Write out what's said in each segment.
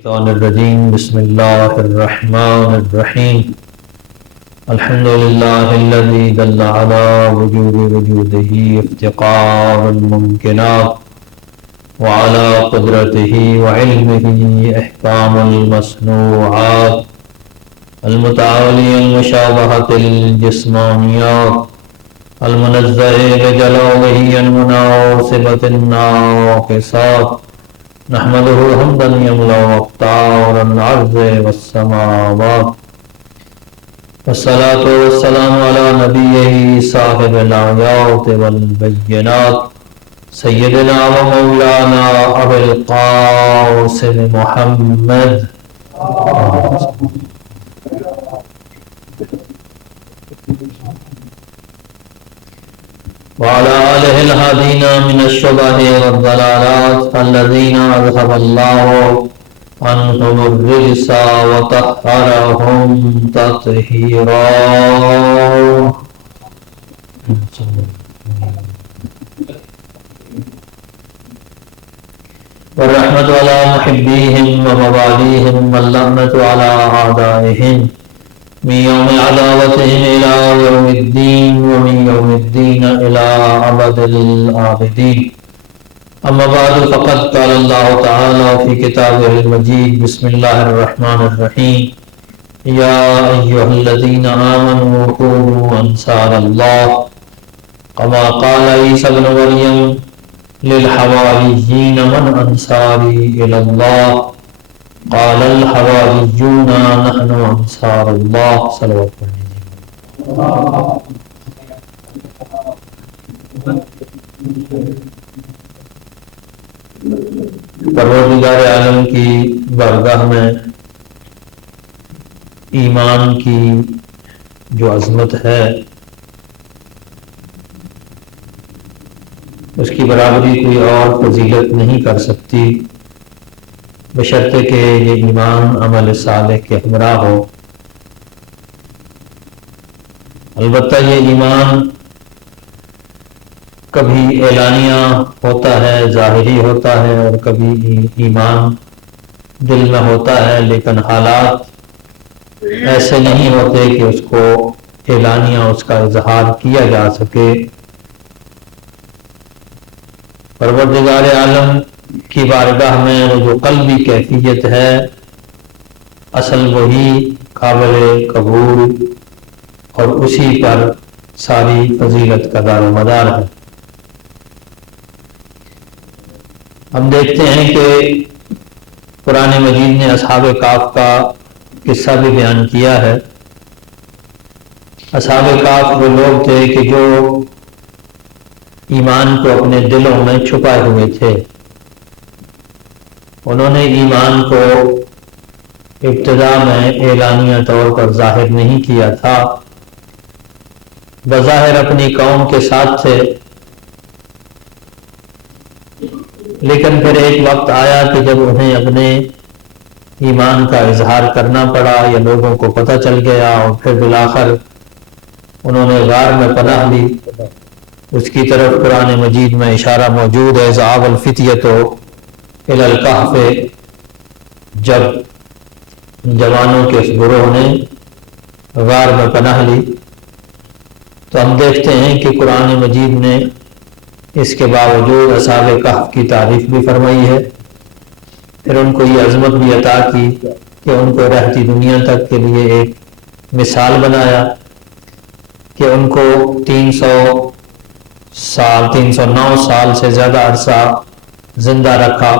الشيطان الرجيم بسم الله الرحمن الرحيم الحمد لله الذي دل على وجود وجوده افتقار الممكنات وعلى قدرته وعلمه إحكام المصنوعات المتعالي المشابهة الجسمانيات المنزه بجلاله المناسبة الناقصات نحمده حمدا يملأ أقطار الأرض والسماوات والصلاة والسلام على نبيه صاحب الآيات والبينات سيدنا ومولانا أبي القاسم محمد وعلى آله الهادين من الشبه والضلالات الذين أذهب الله عنهم الرجس وطهرهم تطهيرا والرحمة على محبيهم ومواليهم واللعنة على أعدائهم من يوم عداوتهم إلى يوم الدين ومن يوم الدين إلى أبد الآبدين أما بعد فقد قال الله تعالى في كتابه المجيد بسم الله الرحمن الرحيم يا أيها الذين آمنوا كونوا أنصار الله كما قال عيسى ابن مريم للحواريين من أنصاري إلى الله قال الحواریون نحن انصار اللہ صلوات پروردگار عالم کی بارگاہ میں ایمان کی جو عظمت ہے اس کی برابری کوئی اور فضیلت نہیں کر سکتی بشرطے کہ یہ ایمان عمل صالح کے ہمراہ ہو۔ البتہ یہ ایمان کبھی اعلانیہ ہوتا ہے، ظاہری ہوتا ہے، اور کبھی ایمان دل میں ہوتا ہے لیکن حالات ایسے نہیں ہوتے کہ اس کو اعلانیہ اس کا اظہار کیا جا سکے۔ پروردگار عالم کی بارگاہ میں وہ جو قلبی کیفیت ہے اصل وہی قابل قبول اور اسی پر ساری فضیلت کا دار و مدار ہے۔ ہم دیکھتے ہیں کہ قرآن مجید نے اصحاب کہف کا قصہ بھی بیان کیا ہے۔ اصحاب کہف وہ لوگ تھے کہ جو ایمان کو اپنے دلوں میں چھپائے ہوئے تھے۔ انہوں نے ایمان کو ابتدا میں اعلانیہ طور پر ظاہر نہیں کیا تھا، بظاہر اپنی قوم کے ساتھ تھے، لیکن پھر ایک وقت آیا کہ جب انہیں اپنے ایمان کا اظہار کرنا پڑا یا لوگوں کو پتہ چل گیا، اور پھر بالآخر انہوں نے غار میں پناہ لی۔ اس کی طرف قرآن مجید میں اشارہ موجود ہے، ذهب الفتية إلى الكهف، جب جوانوں کے اس گروہ نے غار میں پناہ لی۔ تو ہم دیکھتے ہیں کہ قرآن مجید نے اس کے باوجود اصحاب کہف کی تعریف بھی فرمائی ہے، پھر ان کو یہ عظمت بھی عطا کی کہ ان کو رہتی دنیا تک کے لیے ایک مثال بنایا کہ ان کو 309 سال سے زیادہ عرصہ زندہ رکھا،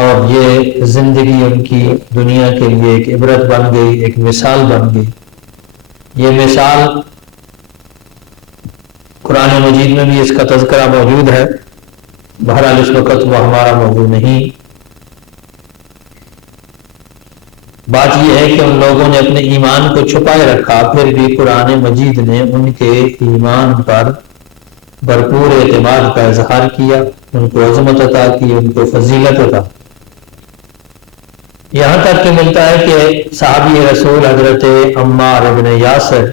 اور یہ زندگی ان کی دنیا کے لیے ایک عبرت بن گئی، ایک مثال بن گئی۔ یہ مثال قرآن مجید میں بھی اس کا تذکرہ موجود ہے، بہرحال اس وقت وہ ہمارا موضوع نہیں۔ بات یہ ہے کہ ان لوگوں نے اپنے ایمان کو چھپائے رکھا، پھر بھی قرآن مجید نے ان کے ایمان پر بھرپور اعتماد کا اظہار کیا، ان کو عظمت عطا کی، ان کو فضیلت عطا، یہاں تک کہ ملتا ہے کہ صحابی رسول حضرت عمار بن یاسر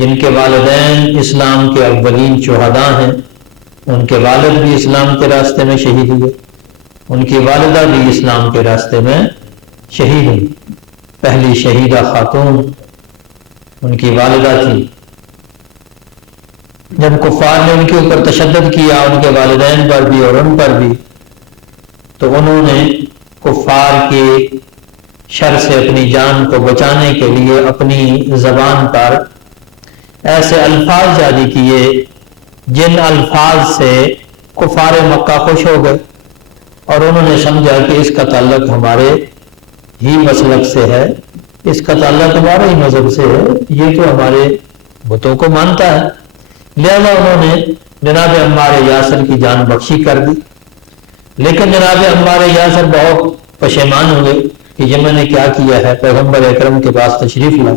جن کے والدین اسلام کے اولین شہداء ہیں، ان کے والد بھی اسلام کے راستے میں شہید ہوئے، ان کی والدہ بھی اسلام کے راستے میں شہید ہوئی، پہلی شہیدہ خاتون ان کی والدہ تھی۔ جب کفار نے ان کے اوپر تشدد کیا، ان کے والدین پر بھی اور ان پر بھی، تو انہوں نے کفار کے شر سے اپنی جان کو بچانے کے لیے اپنی زبان پر ایسے الفاظ جاری کیے جن الفاظ سے کفار مکہ خوش ہو گئے، اور انہوں نے سمجھا کہ اس کا تعلق ہمارے ہی مسلک سے ہے، اس کا تعلق ہمارے ہی مذہب سے ہے، یہ تو ہمارے بتوں کو مانتا ہے۔ لہذا انہوں نے جناب عمار یاسر کی جان بخشی کر دی، لیکن جناب عمار یاسر بہت پشیمان ہوئے کہ یہ میں نے کیا کیا ہے۔ پیغمبر اکرم کے پاس تشریف لائے،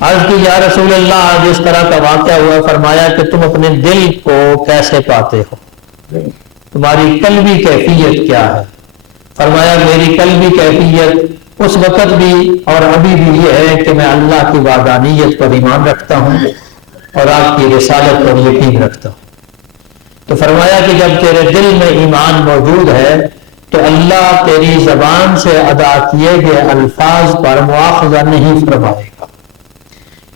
عرض کی یا رسول اللہ جس طرح کا واقعہ ہوا، فرمایا کہ تم اپنے دل کو کیسے پاتے ہو، تمہاری قلبی کیفیت کیا ہے؟ فرمایا میری قلبی کیفیت اس وقت بھی اور ابھی بھی یہ ہے کہ میں اللہ کی وحدانیت پر ایمان رکھتا ہوں اور آپ کی رسالت پر یقین رکھتا ہوں۔ تو فرمایا کہ جب تیرے دل میں ایمان موجود ہے تو اللہ تیری زبان سے ادا کیے گئے الفاظ پر مواخذہ نہیں فرمائے گا،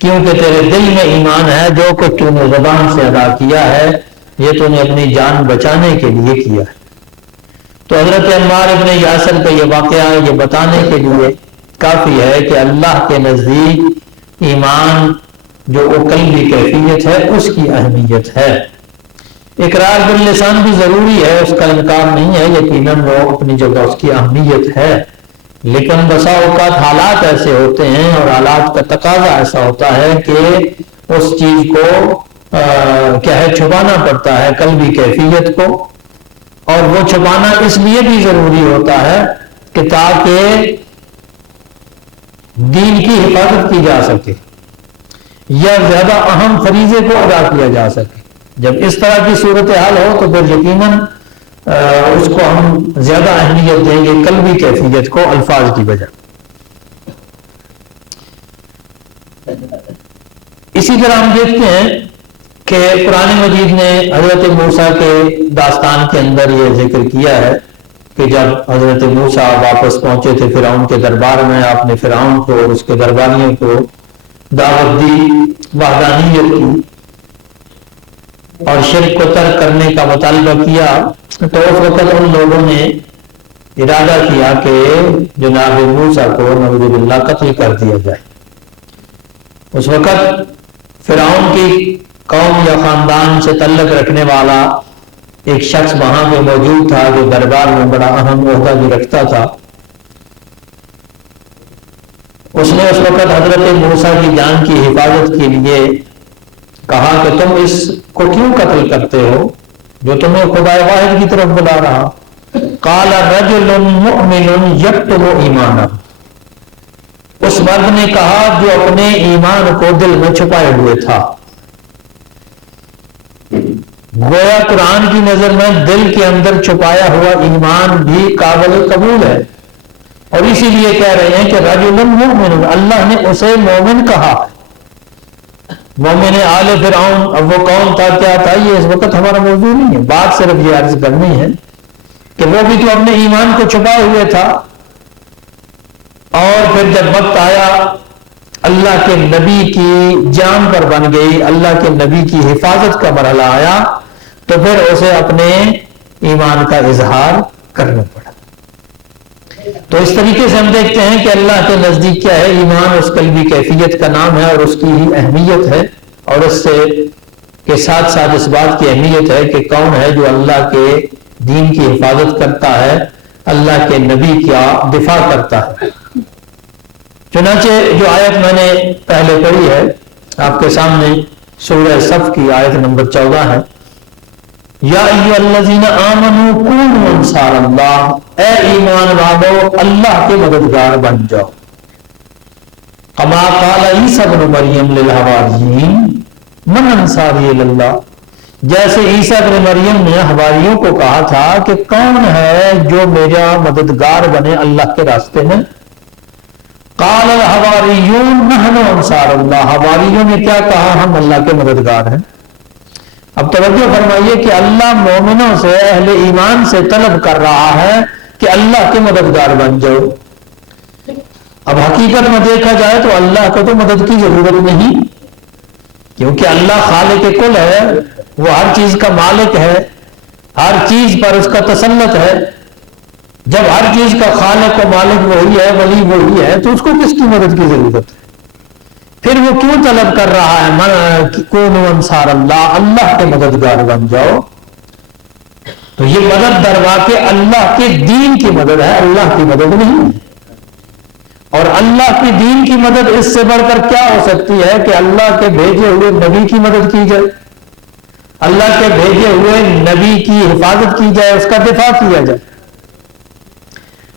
کیونکہ تیرے دل میں ایمان ہے، جو کچھ تو نے زبان سے ادا کیا ہے یہ تو نے اپنی جان بچانے کے لیے کیا ہے۔ تو حضرت عمار ابن یاسر کا یہ واقعہ یہ بتانے کے لیے کافی ہے کہ اللہ کے نزدیک ایمان جو وہ قلبی کیفیت ہے اس کی اہمیت ہے۔ اقرار باللسان بھی ضروری ہے، اس کا انکار نہیں ہے، یقیناً وہ اپنی جگہ اس کی اہمیت ہے، لیکن بسا اوقات حالات ایسے ہوتے ہیں اور حالات کا تقاضا ایسا ہوتا ہے کہ اس چیز کو کیا ہے چھپانا پڑتا ہے، قلبی کیفیت کو، اور وہ چھپانا اس لیے بھی ضروری ہوتا ہے کہ تاکہ دین کی حفاظت کی جا سکے یا زیادہ اہم فریضے کو ادا کیا جا سکے۔ جب اس طرح کی صورتحال ہو تو پھر یقیناً اس کو ہم زیادہ اہمیت دیں گے قلبی کیفیت کو الفاظ کی بجائے۔ اسی طرح ہم دیکھتے ہیں کہ قرآن مجید نے حضرت موسیٰ کے داستان کے اندر یہ ذکر کیا ہے کہ جب حضرت موسیٰ واپس پہنچے تھے فرعون کے دربار میں، آپ نے فرعون کو اور اس کے درباریوں کو دعوت دی، وحدانیت کی اور شرک کو ترک کرنے کا مطالبہ کیا، تو اس وقت ان لوگوں نے ارادہ کیا کہ جناب موسیٰ کو نعوذ باللہ قتل کر دیا جائے۔ اس وقت فرعون کی قوم یا خاندان سے تعلق رکھنے والا ایک شخص وہاں پہ موجود تھا جو دربار میں بڑا اہم عہدہ بھی رکھتا تھا۔ اس نے اس وقت حضرت موسیٰ کی جان کی حفاظت کے لیے کہا کہ تم اس کو کیوں قتل کرتے ہو جو تمہیں خدا واحد کی طرف بلا رہا؟ قال رجل مؤمن یکتم ایمانہ، اس مرد نے کہا جو اپنے ایمان کو دل میں چھپائے ہوئے تھا۔ گویا قرآن کی نظر میں دل کے اندر چھپایا ہوا ایمان بھی قابل قبول ہے، اور اسی لیے کہہ رہے ہیں کہ رجل مؤمن، اللہ نے اسے مومن کہا۔ مومن آل فرعون، اب وہ کون تھا کیا تھا یہ اس وقت ہمارا موضوع نہیں ہے، بات صرف یہ عرض کرنی ہے کہ وہ بھی تو اپنے ایمان کو چھپائے ہوئے تھا، اور پھر جب وقت آیا اللہ کے نبی کی جان پر بن گئی، اللہ کے نبی کی حفاظت کا مرحلہ آیا، تو پھر اسے اپنے ایمان کا اظہار کرنا پڑا۔ تو اس طریقے سے ہم دیکھتے ہیں کہ اللہ کے نزدیک کیا ہے، ایمان اس قلبی کیفیت کا نام ہے اور اس کی ہی اہمیت ہے، اور اس سے کے ساتھ ساتھ اس بات کی اہمیت ہے کہ کون ہے جو اللہ کے دین کی حفاظت کرتا ہے، اللہ کے نبی کا دفاع کرتا ہے۔ چنانچہ جو آیت میں نے پہلے پڑھی ہے آپ کے سامنے، سورہ صف کی آیت نمبر 14 ہے، یا ایھا الذین آمنوا کونوا انصار اللہ، اے ایمان والو اللہ کے مددگار بن جاؤ۔ کما قال عیسی ابن مریم للحواریین من انصاری الی اللہ، جیسے عیسیٰ ابن مریم نے حواریوں کو کہا تھا کہ کون ہے جو میرا مددگار بنے اللہ کے راستے میں۔ قال الحواریون نحن انصار اللہ، حواریوں نے کیا کہا؟ ہم اللہ کے مددگار ہیں۔ اب توجہ فرمائیے کہ اللہ مومنوں سے، اہل ایمان سے طلب کر رہا ہے کہ اللہ کے مددگار بن جاؤ۔ اب حقیقت میں دیکھا جائے تو اللہ کو تو مدد کی ضرورت نہیں، کیونکہ اللہ خالق کل ہے، وہ ہر چیز کا مالک ہے، ہر چیز پر اس کا تسلط ہے۔ جب ہر چیز کا خالق و مالک وہی ہے، ولی وہی ہے، تو اس کو کس کی مدد کی ضرورت ہے؟ پھر وہ کیوں طلب کر رہا ہے کونوا انصار اللہ، اللہ کے مددگار بن جاؤ؟ تو یہ مدد در واقع اللہ کے دین کی مدد ہے، اللہ کی مدد نہیں ہے۔ اور اللہ کی دین کی مدد اس سے بڑھ کر کیا ہو سکتی ہے کہ اللہ کے بھیجے ہوئے نبی کی مدد کی جائے، اللہ کے بھیجے ہوئے نبی کی حفاظت کی جائے، اس کا دفاع کیا جائے۔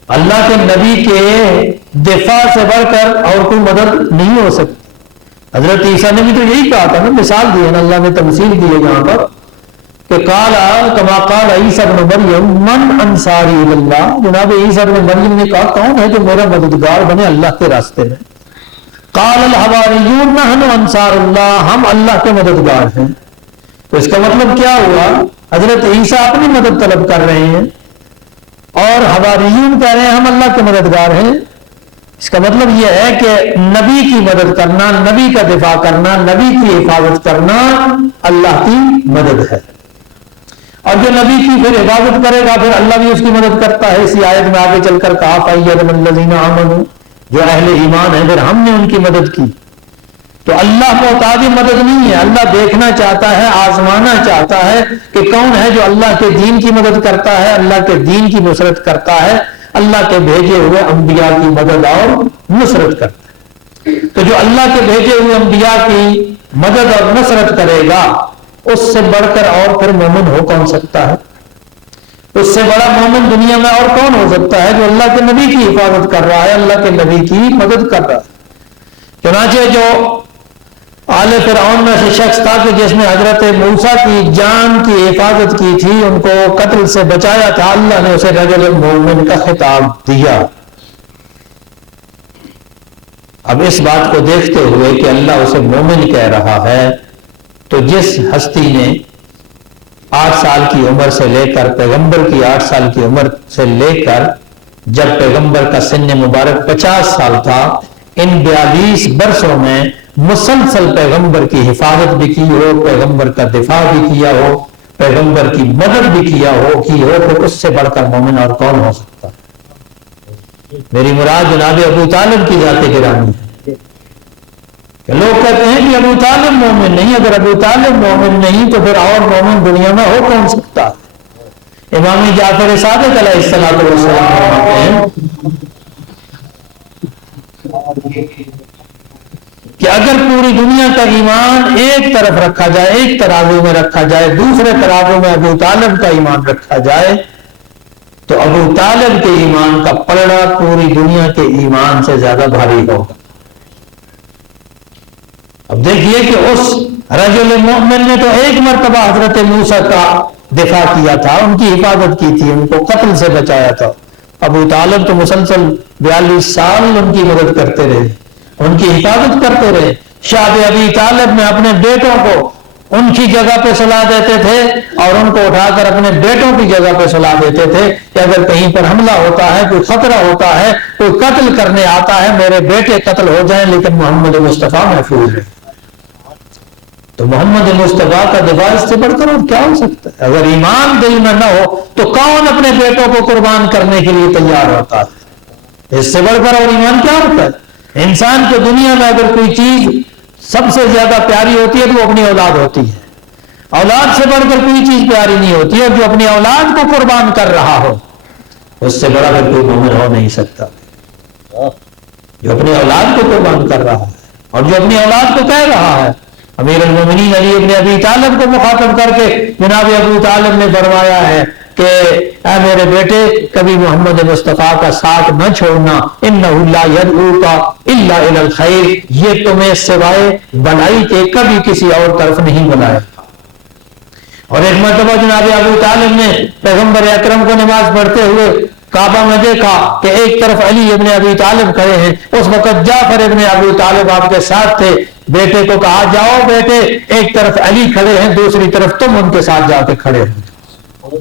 اللہ کے نبی کے دفاع سے بڑھ کر اور کوئی مدد نہیں ہو سکتی۔ حضرت عیسیٰ نے بھی تو یہی کہا تھا نا، مثال دی ہے نا، اللہ نے تمثیل دی ہے یہاں پر کہ قال کما قال عیسیٰ ابن مریم من انصاری اللہ، جناب عیسیٰ ابن مریم نے کہا کون ہے جو میرا مددگار بنے اللہ کے راستے میں؟ قال الحواریون نحن انصار اللہ، ہم اللہ کے مددگار ہیں۔ تو اس کا مطلب کیا ہوا؟ حضرت عیسیٰ اپنی مدد طلب کر رہے ہیں اور حواریون کہہ رہے ہیں ہم اللہ کے مددگار ہیں۔ اس کا مطلب یہ ہے کہ نبی کی مدد کرنا، نبی کا دفاع کرنا، نبی کی حفاظت کرنا اللہ کی مدد ہے۔ اور جو نبی کی پھر حفاظت کرے گا پھر اللہ بھی اس کی مدد کرتا ہے۔ اسی آیت میں آگے چل کر کہا فَأَيَّدْنَا الَّذِينَ آمَنُوا، جو اہل ایمان ہیں پھر ہم نے ان کی مدد کی۔ تو اللہ محتاج مدد نہیں ہے، اللہ دیکھنا چاہتا ہے، آزمانا چاہتا ہے کہ کون ہے جو اللہ کے دین کی مدد کرتا ہے، اللہ کے دین کی نصرت کرتا ہے، اللہ کے بھیجے ہوئے انبیاء کی مدد اور نصرت کرتا ہے۔ تو جو اللہ کے بھیجے ہوئے انبیاء کی مدد اور نصرت کرے گا اس سے بڑھ کر اور پھر مومن ہو کون سکتا ہے؟ اس سے بڑا مومن دنیا میں اور کون ہو سکتا ہے جو اللہ کے نبی کی حفاظت کر رہا ہے، اللہ کے نبی کی مدد کر رہا ہے۔ چنانچہ جو آل فرعون میں سے شخص تھا کہ جس نے حضرت موسیٰ کی جان کی حفاظت کی تھی، ان کو قتل سے بچایا تھا، اللہ نے اسے رجل مومن کا خطاب دیا۔ اب اس بات کو دیکھتے ہوئے کہ اللہ اسے مومن کہہ رہا ہے، تو جس ہستی نے 8 سال کی عمر سے لے کر پیغمبر کی 8 سال کی عمر سے لے کر جب پیغمبر کا سن مبارک 50 سال تھا، ان 42 برسوں میں مسلسل پیغمبر کی حفاظت بھی کی ہو، پیغمبر کا دفاع بھی کیا ہو، پیغمبر کی مدد بھی کیا ہو پھر اس سے بڑھ کر مومن اور کون ہو سکتا؟ میری مراد جناب ابو طالب کی ذات گرامی ہے کہ لوگ کہتے ہیں کہ ابو طالب مومن نہیں، اگر ابو طالب مومن نہیں تو پھر اور مومن دنیا میں ہو کون سکتا؟ امام جعفر صادق علیہ السلام فرماتے ہیں کہ اگر پوری دنیا کا ایمان ایک طرف رکھا جائے، ایک ترازو میں رکھا جائے، دوسرے ترازو میں ابو طالب کا ایمان رکھا جائے تو ابو طالب کے ایمان کا پلڑا پوری دنیا کے ایمان سے زیادہ بھاری ہوگا۔ اب دیکھیے کہ اس رجل مومن نے تو ایک مرتبہ حضرت موسیٰ کا دفاع کیا تھا، ان کی حفاظت کی تھی، ان کو قتل سے بچایا تھا۔ ابو طالب تو مسلسل 42 سال ان کی مدد کرتے رہے، ان کی حفاظت کرتے رہے۔ شاہ ابی طالب میں اپنے بیٹوں کو ان کی جگہ پہ سلا دیتے تھے اور ان کو اٹھا کر اپنے بیٹوں کی جگہ پہ سلا دیتے تھے کہ اگر کہیں پر حملہ ہوتا ہے، کوئی خطرہ ہوتا ہے، کوئی قتل کرنے آتا ہے، میرے بیٹے قتل ہو جائیں لیکن محمد مصطفیٰ محفوظ ہے۔ تو محمد مصطفیٰ کا دفاع اس سے بڑھ کر اور کیا ہو سکتا ہے؟ اگر ایمان دل میں نہ ہو تو کون اپنے بیٹوں کو قربان کرنے کے لیے تیار ہوتا ہے؟ اس سے بڑھ کر اور ایمان کیا ہوتا ہے؟ انسان کو دنیا میں اگر کوئی چیز سب سے زیادہ پیاری ہوتی ہے تو وہ اپنی اولاد ہوتی ہے۔ اولاد سے بڑھ کر کوئی چیز پیاری نہیں ہوتی، اور جو اپنی اولاد کو قربان کر رہا ہو اس سے بڑا پھر کوئی مومن ہو نہیں سکتا۔ جو اپنی اولاد کو قربان کر رہا ہے اور جو اپنی اولاد کو کہہ رہا ہے، امیر المومنین علی ابن ابی طالب کو مخاطب کر کے جناب ابو طالب نے فرمایا ہے کہ اے میرے بیٹے کبھی محمد مصطفیٰ کا ساتھ نہ چھوڑنا، انہ لا یدعوک الا الی الخیر، یہ تمہیں سوائے بھلائی کے کبھی کسی اور طرف نہیں بلایا۔ اور ایک مرتبہ جناب ابو طالب نے پیغمبر اکرم کو نماز پڑھتے ہوئے کعبہ میں دیکھا کہ ایک طرف علی ابن ابی طالب کھڑے ہیں، اس وقت جعفر ابن ابی طالب آپ کے ساتھ تھے بیٹے کو کہا جاؤ بیٹے، ایک طرف علی کھڑے ہیں دوسری طرف تم ان کے ساتھ جا کے کھڑے ہو۔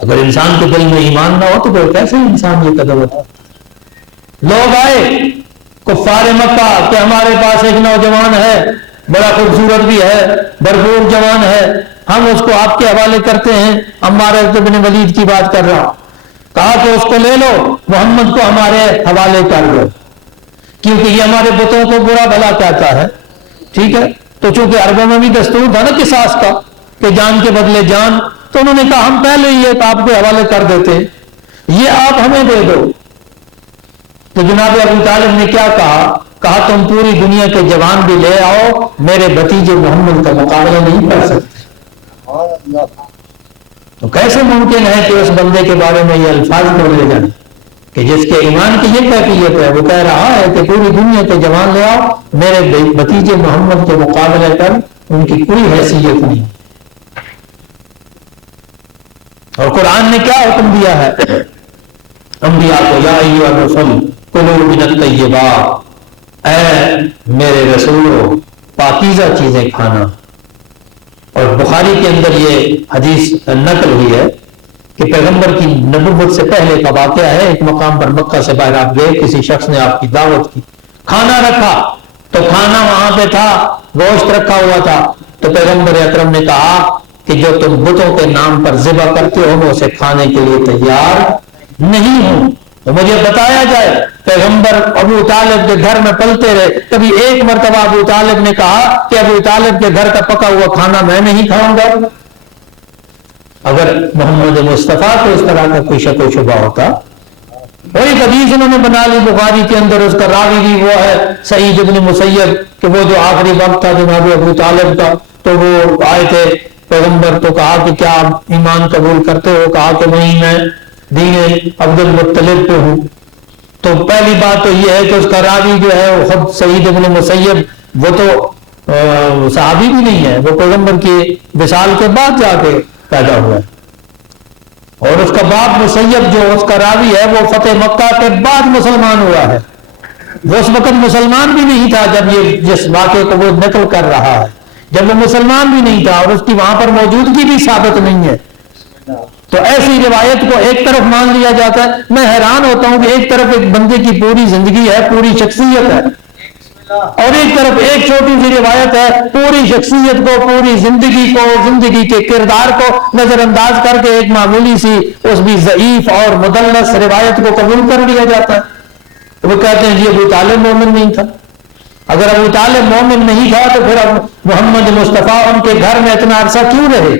اگر انسان کے دل میں ایمان نہ ہو تو پھر کیسے انسان یہ قدم اٹھائے؟ لوگ آئے کفار مکہ کہ ہمارے پاس ایک نوجوان ہے، بڑا خوبصورت بھی ہے، بھرپور جوان ہے، ہم اس کو آپ کے حوالے کرتے ہیں۔ عمار بن ولید کی بات کر رہا، کہا کہ اس کو لے لو، محمد کو ہمارے حوالے کر دو، کیونکہ یہ ہمارے بتوں کو برا بھلا کہتا ہے۔ ٹھیک ہے، تو چونکہ عربوں میں بھی دستور تھا نا قصاص کا کہ جان کے بدلے جان، تو انہوں نے کہا ہم پہلے ہی ایک آپ کے حوالے کر دیتے ہیں، یہ آپ ہمیں دے دو۔ تو جناب ابو طالب نے کیا کہا تم پوری دنیا کے جوان بھی لے آؤ، میرے بھتیجے محمد کا مقابلہ نہیں کر سکتے۔ تو کیسے ممکن ہے کہ اس بندے کے بارے میں یہ الفاظ بولے جائیں کہ جس کے ایمان کی یہ کیفیت ہے، وہ کہہ رہا ہے کہ پوری دنیا کے جوان لے آؤ، میرے بھتیجے محمد کے مقابلے پر ان کی کوئی حیثیت نہیں۔ اور قرآن نے کیا حکم دیا ہے انبیاء کو، یا ایھا الرسل کلوا من الطیبات، اے میرے رسولو پاکیزہ چیزیں کھانا۔ اور بخاری کے اندر یہ حدیث نقل ہوئی ہے کہ پیغمبر کی نبوت سے پہلے کا واقعہ ہے، ایک مقام پر مکہ سے باہر آپ گئے، کسی شخص نے آپ کی دعوت کی، کھانا رکھا تو کھانا وہاں پہ تھا، گوشت رکھا ہوا تھا، تو پیغمبر اکرم نے کہا کہ جو تم بتوں کے نام پر ذبح کرتے ہو میں اسے کھانے کے لیے تیار نہیں ہوں، تو مجھے بتایا جائے۔ پیغمبر ابو طالب کے گھر میں پلتے رہے، کبھی ایک مرتبہ ابو طالب نے کہا کہ ابو طالب کے گھر کا پکا ہوا کھانا میں نہیں کھاؤں گا۔ اگر محمد مصطفیٰ کو اس طرح کا کوئی شک و شبہ ہوتا، وہی حدیث انہوں نے بنا لی بخاری کے اندر، اس کا راوی بھی وہ ہے سعید بن مسیب کہ وہ جو آخری وقت تھا جناب ابو طالب کا، تو وہ آئے تھے پیغمبر، تو کہا کہ کیا آپ ایمان قبول کرتے ہو؟ کہا کہ نہیں، میں دین عبد المطلب پہ ہوں۔ تو پہلی بات تو یہ ہے کہ اس کا راوی جو ہے وہ خود سعید بن مسیب، وہ تو صحابی بھی نہیں ہے، وہ پیغمبر کی وصال کے بعد جا کے پیدا ہوا ہے، اور اس کا باپ مسیب جو اس کا راوی ہے وہ فتح مکہ کے بعد مسلمان ہوا ہے، وہ اس وقت مسلمان بھی نہیں تھا جب یہ جس واقعے کو وہ نقل کر رہا ہے، جب وہ مسلمان بھی نہیں تھا، اور اس کی وہاں پر موجودگی بھی ثابت نہیں ہے۔ تو ایسی روایت کو ایک طرف مان لیا جاتا ہے۔ میں حیران ہوتا ہوں کہ ایک طرف ایک بندے کی پوری زندگی ہے، پوری شخصیت ہے، اور ایک طرف ایک چھوٹی سی روایت ہے، پوری شخصیت کو، پوری زندگی کو، زندگی کے کردار کو نظر انداز کر کے ایک معمولی سی اس بھی ضعیف اور مدلس روایت کو قبول کر لیا جاتا ہے۔ وہ کہتے ہیں جی ابو طالب مومن نہیں تھا۔ اگر ابو طالب مومن نہیں تھا تو پھر اب محمد مصطفیٰ ان کے گھر میں اتنا عرصہ کیوں رہے؟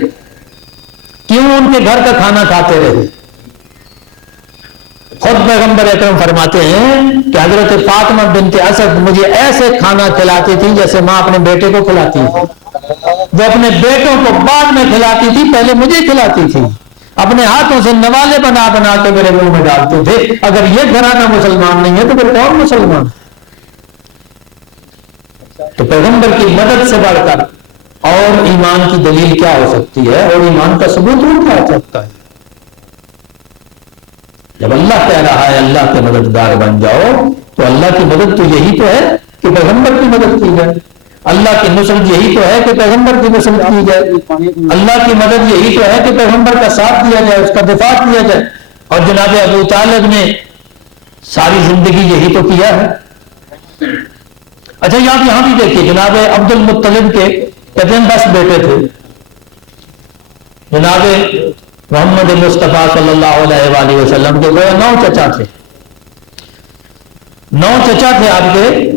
کیوں ان کے گھر کا کھانا کھاتے رہے؟ خود پیغمبر اکرم فرماتے ہیں کہ حضرت فاطمہ بنت اسد مجھے ایسے کھانا کھلاتی تھی جیسے ماں اپنے بیٹے کو کھلاتی ہے، وہ اپنے بیٹوں کو بعد میں کھلاتی تھی، پہلے مجھے کھلاتی تھی، اپنے ہاتھوں سے نوالے بنا بنا کے میرے منہ میں ڈالتے تھے۔ اگر یہ گھرانہ مسلمان نہیں ہے تو پھر کون مسلمان؟ تو پیغمبر کی مدد سے بڑھ کر اور ایمان کی دلیل کیا ہو سکتی ہے، اور ایمان کا ثبوت وہ کیا ہو سکتا ہے؟ جب اللہ کہہ رہا ہے اللہ کے مددگار بن جاؤ، تو اللہ کی مدد تو یہی تو ہے کہ پیغمبر کی مدد کی جائے، اللہ کی نصرت یہی تو ہے کہ پیغمبر کی نصرت کی جائے، اللہ کی مدد یہی تو ہے کہ پیغمبر کا ساتھ دیا جائے، اس کا دفاع کیا جائے۔ اور جناب ابو طالب نے ساری زندگی یہی تو کیا ہے۔ اچھا یہاں بھی دیکھیے، جناب عبد المطلب کے کہتے ہیں 10 بیٹے تھے، جناب محمد مصطفیٰ صلی اللہ علیہ وآلہ وسلم کے 9 چچا تھے، 9 چچا تھے آپ کے،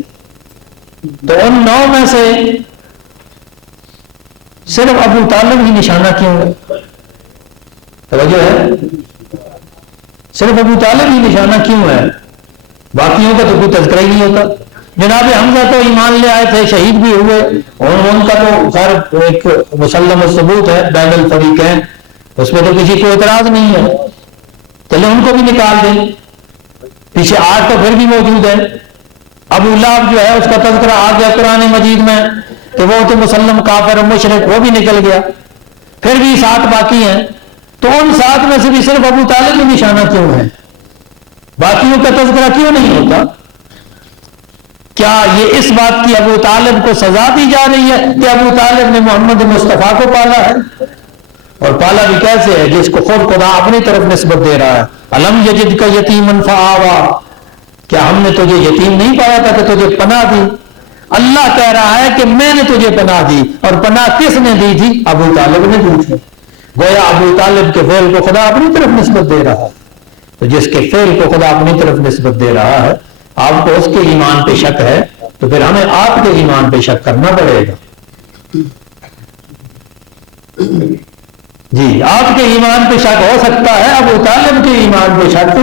تو ان 9 میں سے صرف ابو طالب ہی نشانہ کیوں ہے؟ توجہ ہے، صرف ابو طالب ہی نشانہ کیوں ہے؟ باقیوں کا تو کوئی تذکرہ ہی نہیں ہوتا۔ جناب حمزہ تو ایمان لے آئے تھے، شہید بھی ہوئے، اور ان کا تو خیر ایک مسلم ثبوت ہے بین الفریقین، اس میں تو کسی کو اعتراض نہیں ہے، چلے ان کو بھی نکال دیں، پیچھے 8 تو پھر بھی موجود ہے۔ ابو لہب جو ہے اس کا تذکرہ آ گیا قرآن مجید میں کہ وہ تو مسلم کافر مشرک، وہ بھی نکل گیا، پھر بھی 7 باقی ہیں، تو ان 7 میں سے بھی صرف ابو طالب کی نشانہ کیوں ہے؟ باقیوں کا تذکرہ کیوں نہیں ہوتا؟ کیا یہ اس بات کی ابو طالب کو سزا دی جا رہی ہے کہ ابو طالب نے محمد مصطفیٰ کو پالا ہے؟ اور پالا بھی کیسے ہے؟ جس کو خود خدا اپنی طرف نسبت دے رہا ہے، الم یجد کا یتیما فآوا، کیا ہم نے تجھے یتیم نہیں پایا تھا کہ تجھے پناہ دی؟ اللہ کہہ رہا ہے کہ میں نے تجھے پناہ دی، اور پناہ کس نے دی تھی؟ ابو طالب نے دی تھی۔ گویا ابو طالب کے فعل کو خدا اپنی طرف نسبت دے رہا ہے، تو جس کے فعل کو خدا اپنی طرف نسبت دے رہا ہے، آپ کو اس کے ایمان پہ شک ہے تو پھر ہمیں آپ کے ایمان پہ شک کرنا پڑے گا۔ جی، آپ کے ایمان پہ شک ہو سکتا ہے، ابو طالب کے ایمان پہ شک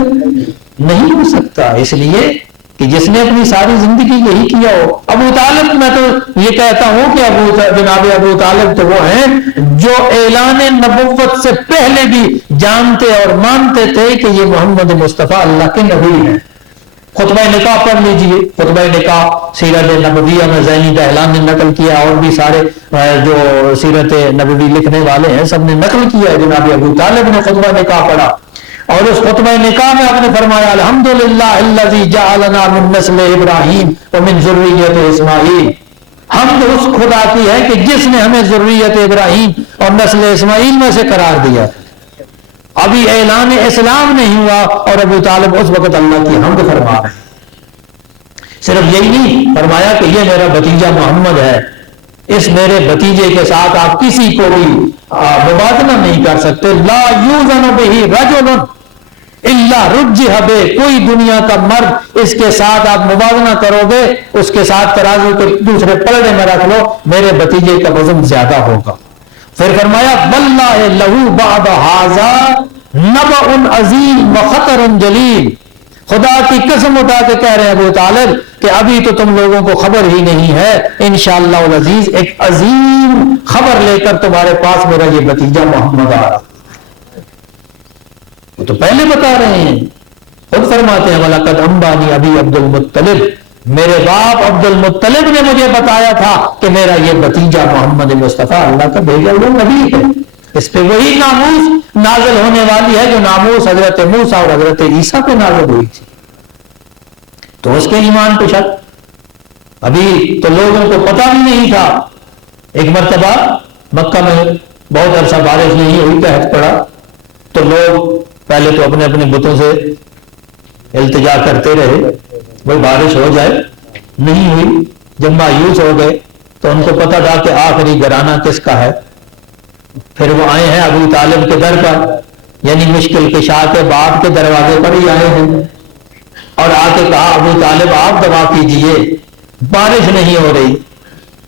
نہیں ہو سکتا، اس لیے کہ جس نے اپنی ساری زندگی یہی کیا ہو۔ ابو طالب، میں تو یہ کہتا ہوں کہ جناب ابو طالب تو وہ ہیں جو اعلان نبوت سے پہلے بھی جانتے اور مانتے تھے کہ یہ محمد مصطفیٰ اللہ کے نبی ہیں۔ خطبہ نکاح پڑھ لیجئے، خطبہ نکاح سیرت نبویہ میں زینی دہلان نے نقل کیا، اور بھی سارے جو سیرت نبوی لکھنے والے ہیں سب نے نقل کیا ہے، جناب ابو طالب نے خطبہ نکاح پڑھا، اور اس خطبہ نکاح میں آپ نے فرمایا الحمدللہ الذی جعلنا من نسل ابراہیم ومن ذریت اسماعیل، حمد اس خدا کی ہے کہ جس نے ہمیں ذریت ابراہیم اور نسل اسماعیل میں سے قرار دیا۔ ابھی اعلان اسلام نہیں ہوا اور ابو طالب اس وقت اللہ کی حمد فرما رہے ہیں۔ صرف یہی نہیں فرمایا کہ یہ میرا بھتیجا محمد ہے، اس میرے بھتیجے کے ساتھ آپ کسی کو بھی مبادلہ نہیں کر سکتے۔ لا یوزن بہ رجل الا رجح بہ، کوئی دنیا کا مرد اس کے ساتھ آپ موازنہ کرو گے، اس کے ساتھ ترازو کے دوسرے پلڑے میں رکھ لو، میرے بھتیجے کا وزن زیادہ ہوگا۔ پھر فرمایا واللہ لہو بعد ھذا نبأ عظیم وخطر جلیل، خدا کی قسم اٹھا کے کہہ رہے ہیں ابو طالب کہ ابھی تو تم لوگوں کو خبر ہی نہیں ہے، انشاءاللہ العزیز ایک عظیم خبر لے کر تمہارے پاس میرا یہ بھتیجا محمد آ رہا۔ وہ تو پہلے بتا رہے ہیں، خود فرماتے ہیں وَلَقَدْ أَنْبَأَنِي أَبِي عبد المطلب، میرے باپ عبد المطلب نے مجھے بتایا تھا کہ میرا یہ بھتیجا محمد مصطفیٰ اللہ کا بھیجا ہوا نبی ہے، اس پہ وہی ناموس نازل ہونے والی ہے جو ناموس حضرت موسیٰ اور حضرت عیسیٰ پہ نازل ہوئی تھی۔ تو اس کے ایمان پہ شک، ابھی تو لوگوں کو پتہ بھی نہیں تھا۔ ایک مرتبہ مکہ میں بہت عرصہ بارش نہیں ہوئی، قحط پڑا، تو لوگ پہلے تو اپنے اپنے بتوں سے التجا کرتے رہے وہ بارش ہو جائے، نہیں ہوئی۔ جب مایوس ہو گئے تو ان کو پتہ تھا کہ آخری گھرانہ کس کا ہے، پھر وہ آئے ہیں ابو طالب کے در پر، یعنی مشکل کشا کے باپ کے دروازے پر ہی آئے ہیں، اور آ کے کہا ابو طالب آپ دعا کیجئے، بارش نہیں ہو رہی۔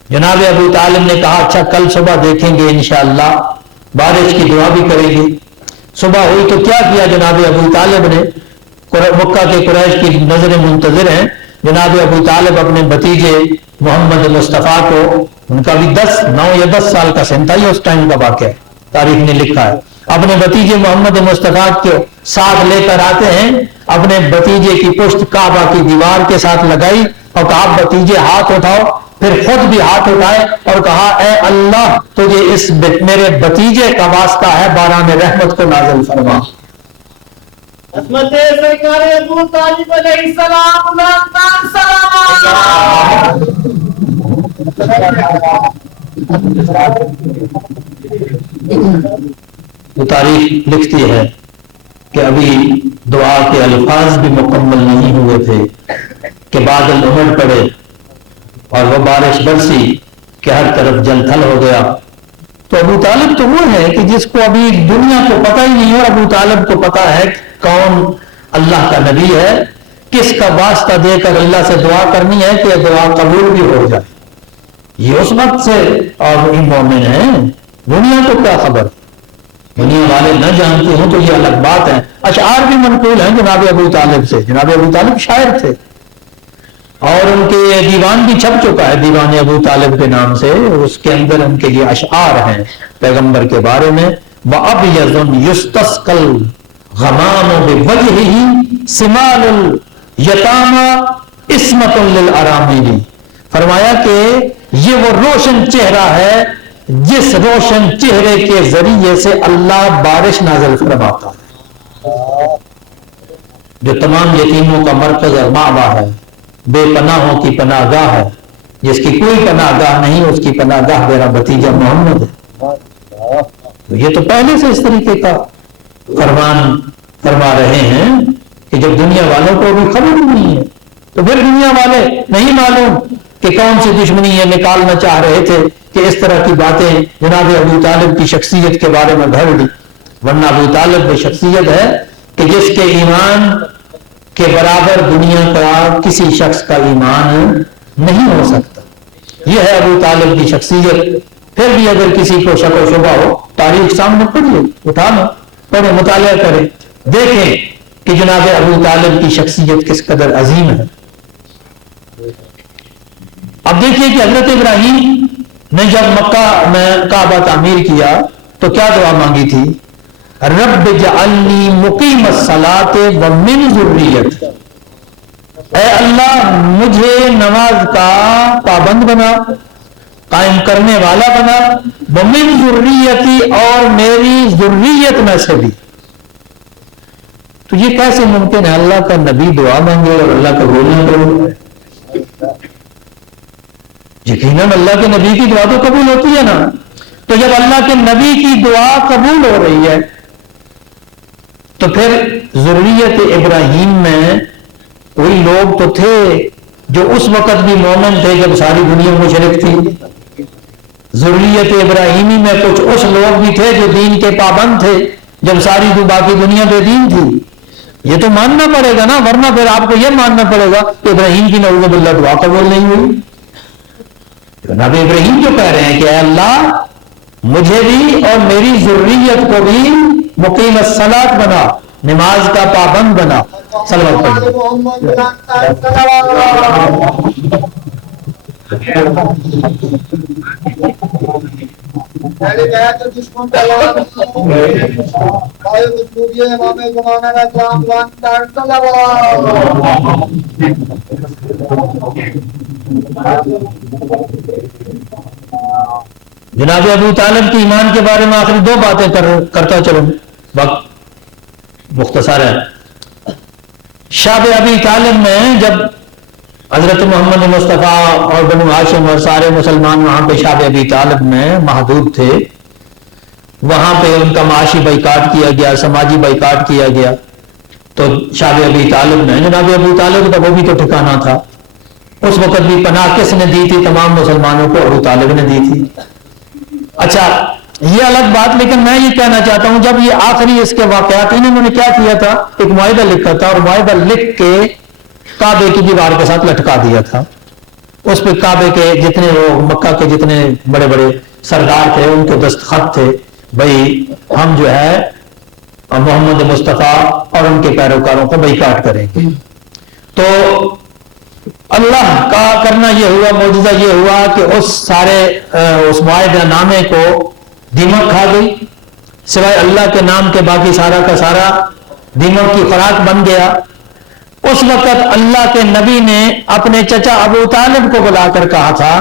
جناب ابو طالب نے کہا اچھا کل صبح دیکھیں گے انشاءاللہ، بارش کی دعا بھی کریں گے۔ صبح ہوئی تو کیا کیا جناب ابو طالب نے، مکہ کے قریش کی نظر منتظر ہیں، جناب ابو طالب اپنے بھتیجے محمد مصطفیٰ کو، ان کا بھی 9 یا 10 سال کا سن تھا، یہ اس ٹائم کا واقعہ ہے، تاریخ نے لکھا ہے، اپنے بھتیجے محمد مصطفیٰ کے ساتھ لے کر آتے ہیں، اپنے بھتیجے کی پشت کعبہ کی دیوار کے ساتھ لگائی اور کہا بھتیجے ہاتھ اٹھاؤ، پھر خود بھی ہاتھ اٹھائے اور کہا اے اللہ تجھے اس میرے بھتیجے کا واسطہ ہے، باران رحمت کو نازل فرما۔ عظمت سرکار ابو طالب علیہ السلام تو تاریخ لکھتی ہے کہ ابھی دعا کے الفاظ بھی مکمل نہیں ہوئے تھے کہ بادل امڑ پڑے اور وہ بارش برسی کہ ہر طرف جل تھل ہو گیا۔ تو ابو طالب تو وہ ہے کہ جس کو ابھی دنیا کو پتہ ہی نہیں ہے، ابو طالب کو پتہ ہے کون اللہ کا نبی ہے، کس کا واسطہ دے کر اللہ سے دعا کرنی ہے کہ دعا قبول بھی ہو جائے۔ یہ اس وقت سے اور مومن ہیں، دنیا کو کیا خبر، دنیا والے نہ جانتے ہوں تو یہ الگ بات ہے۔ اشعار بھی منقول ہیں جناب ابو طالب سے، جناب ابو طالب شاعر تھے اور ان کے دیوان بھی چھپ چکا ہے، دیوان ابو طالب کے نام سے، اس کے اندر ان کے یہ اشعار ہیں پیغمبر کے بارے میں۔ وَأَبْيَضٌ يُسْتَسْقَى الْغَمَامُ بِوَجْهِهِ سِمَالُ الْيَتَامَى عِصْمَةٌ لِلْأَرَامِلِ، فرمایا کہ یہ وہ روشن چہرہ ہے جس روشن چہرے کے ذریعے سے اللہ بارش نازل فرماتا ہے، جو تمام یتیموں کا مرکز اور مأویٰ ہے، بے پناہوں کی پناہ گاہ ہے، جس کی کوئی پناہ گاہ نہیں اس کی پناہ گاہ میرا بھتیجا محمد ہے۔ تو یہ تو پہلے سے اس طریقے کا فرمان فرما رہے ہیں کہ جب دنیا والوں کو بھی خبر نہیں ہے تو پھر دنیا والے نہیں معلوم کہ کون سی دشمنی یہ نکالنا چاہ رہے تھے کہ اس طرح کی باتیں جناب ابو طالب کی شخصیت کے بارے میں گھڑ دی۔ ورنہ ابو طالب وہ شخصیت ہے کہ جس کے ایمان کے برابر دنیا کا کسی شخص کا ایمان نہیں ہو سکتا۔ یہ ہے ابو طالب کی شخصیت۔ پھر بھی اگر کسی کو شک و شبہ ہو تاریخ سامنے پڑھ لے، اٹھا لو، پڑھو، مطالعہ کریں، دیکھیں کہ جناب ابو طالب کی شخصیت کس قدر عظیم ہے۔ اب دیکھیے کہ حضرت ابراہیم نے جب مکہ میں کعبہ تعمیر کیا تو کیا دعا مانگی تھی؟ رب اجعلنی مقیم الصلاۃ ومن ذریتی، اے اللہ مجھے نماز کا پابند بنا، قائم کرنے والا بنا، ومن ذریتی، اور میری ذریت میں سے بھی۔ تو یہ کیسے ممکن ہے اللہ کا نبی دعا مانگے اور اللہ کا بولنا کرے؟ یقیناً اللہ کے نبی کی دعا تو قبول ہوتی ہے نا۔ تو جب اللہ کے نبی کی دعا قبول ہو رہی ہے تو پھر ذریت ابراہیم میں کوئی لوگ تو تھے جو اس وقت بھی مومن تھے جب ساری دنیا مشرک تھی۔ ذریت ابراہیمی میں کچھ اس لوگ بھی تھے جو دین کے پابند تھے جب ساری باقی دنیا بے دین تھی۔ یہ تو ماننا پڑے گا نا، ورنہ پھر آپ کو یہ ماننا پڑے گا کہ ابراہیم کی نعوذ باللہ دعا قبول نہیں ہوئی۔ جناب ابراہیم جو کہہ رہے ہیں کہ اے اللہ مجھے بھی اور میری ذریت کو بھی مقیم الصلاۃ بنا، نماز کا پابند بنا۔ صلوات پڑھیں۔ جناب ابو طالب کی ایمان کے بارے میں آخری دو باتیں کرتا چلوں، وقت مختصر ہے۔ شاب ابی طالب میں جب حضرت محمد مصطفیٰ اور بنو ہاشم اور سارے مسلمان وہاں پہ شاب ابی طالب میں محدود تھے، وہاں پہ ان کا معاشی بائیکاٹ کیا گیا، سماجی بائیکاٹ کیا گیا، تو شاب ابی طالب میں جناب ابو طالب کا وہ بھی تو ٹھکانا تھا۔ اس وقت بھی پناہ کس نے دی تھی تمام مسلمانوں کو؟ ابو طالب نے دی تھی۔ اچھا یہ الگ بات، لیکن میں یہ کہنا چاہتا ہوں جب یہ آخری اس کے واقعات انہوں نے کیا کیا تھا؟ ایک معاہدہ لکھا تھا اور معاہدہ لکھ کے کعبے کی دیوار کے ساتھ لٹکا دیا تھا۔ اس پہ کعبے کے جتنے وہ مکہ کے جتنے بڑے بڑے سردار تھے ان کے دستخط تھے، بھائی ہم جو ہے محمد مصطفیٰ اور ان کے پیروکاروں کو بائیکاٹ کریں گے۔ تو اللہ کا کرنا یہ ہوا، معجزہ یہ ہوا کہ اس معاہدہ نامے کو دیمک کھا گئی، سوائے اللہ کے نام کے باقی سارا کا سارا دیمک کی خوراک بن گیا۔ اس وقت اللہ کے نبی نے اپنے چچا ابو طالب کو بلا کر کہا تھا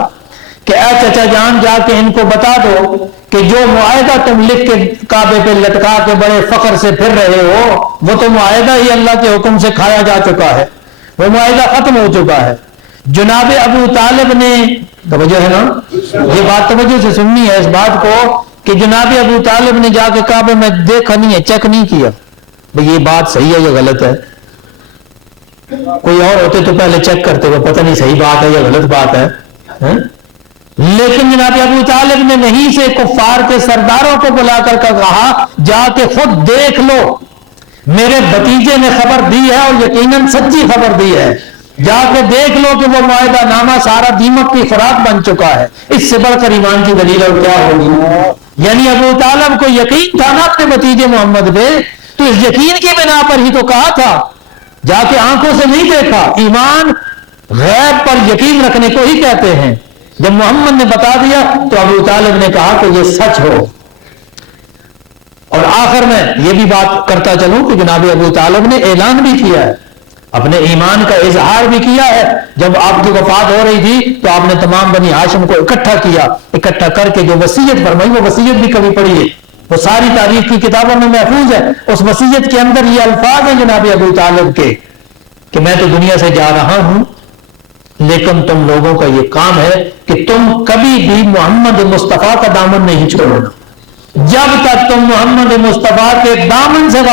کہ اے چچا جان جا کے ان کو بتا دو کہ جو معاہدہ تم لکھ کے کعبے پہ لٹکا کے بڑے فخر سے پھر رہے ہو وہ تو معاہدہ ہی اللہ کے حکم سے کھایا جا چکا ہے، وہ معاہدہ ختم ہو چکا ہے۔ جناب ابو طالب نے، توجہ ہے نا، یہ بات توجہ سے سننی ہے اس بات کو، کہ جناب ابو طالب نے جا کے کعبے میں دیکھا نہیں ہے، چیک نہیں کیا بھئی یہ بات صحیح ہے یا غلط ہے۔ کوئی اور ہوتے تو پہلے چیک کرتے وہ پتہ نہیں صحیح بات ہے یا غلط بات ہے، لیکن جناب ابو طالب نے وہیں سے کفار کے سرداروں کو بلا کر کہا جا کے خود دیکھ لو، میرے بھتیجے نے خبر دی ہے اور یقیناً سچی خبر دی ہے، جا کے دیکھ لو کہ وہ معاہدہ نامہ سارا دیمک کی خوراک بن چکا ہے۔ اس سے بڑھ کر ایمان کی دلیل اور کیا ہوگی؟ یعنی ابو طالب کو یقین تھا نا اپنے بھتیجے محمد پہ، تو اس یقین کی بنا پر ہی تو کہا تھا، جا کے آنکھوں سے نہیں دیکھا۔ ایمان غیب پر یقین رکھنے کو ہی کہتے ہیں۔ جب محمد نے بتا دیا تو ابو طالب نے کہا کہ یہ سچ ہو۔ اور آخر میں یہ بھی بات کرتا چلوں کہ جناب ابو طالب نے اعلان بھی کیا ہے، اپنے ایمان کا اظہار بھی کیا ہے۔ جب آپ کی وفات ہو رہی تھی تو آپ نے تمام بنی ہاشم کو اکٹھا کیا، اکٹھا کر کے جو وصیت فرمائی وہ وصیت بھی کبھی پڑھی ہے، وہ ساری تاریخ کی کتابوں میں محفوظ ہے۔ اس وصیت کے اندر یہ الفاظ ہیں جناب ابو طالب کے کہ میں تو دنیا سے جا رہا ہوں لیکن تم لوگوں کا یہ کام ہے کہ تم کبھی بھی محمد مصطفیٰ کا دامن نہیں چھوڑنا. جب تک تم محمد مصطفیٰ کے دامن سے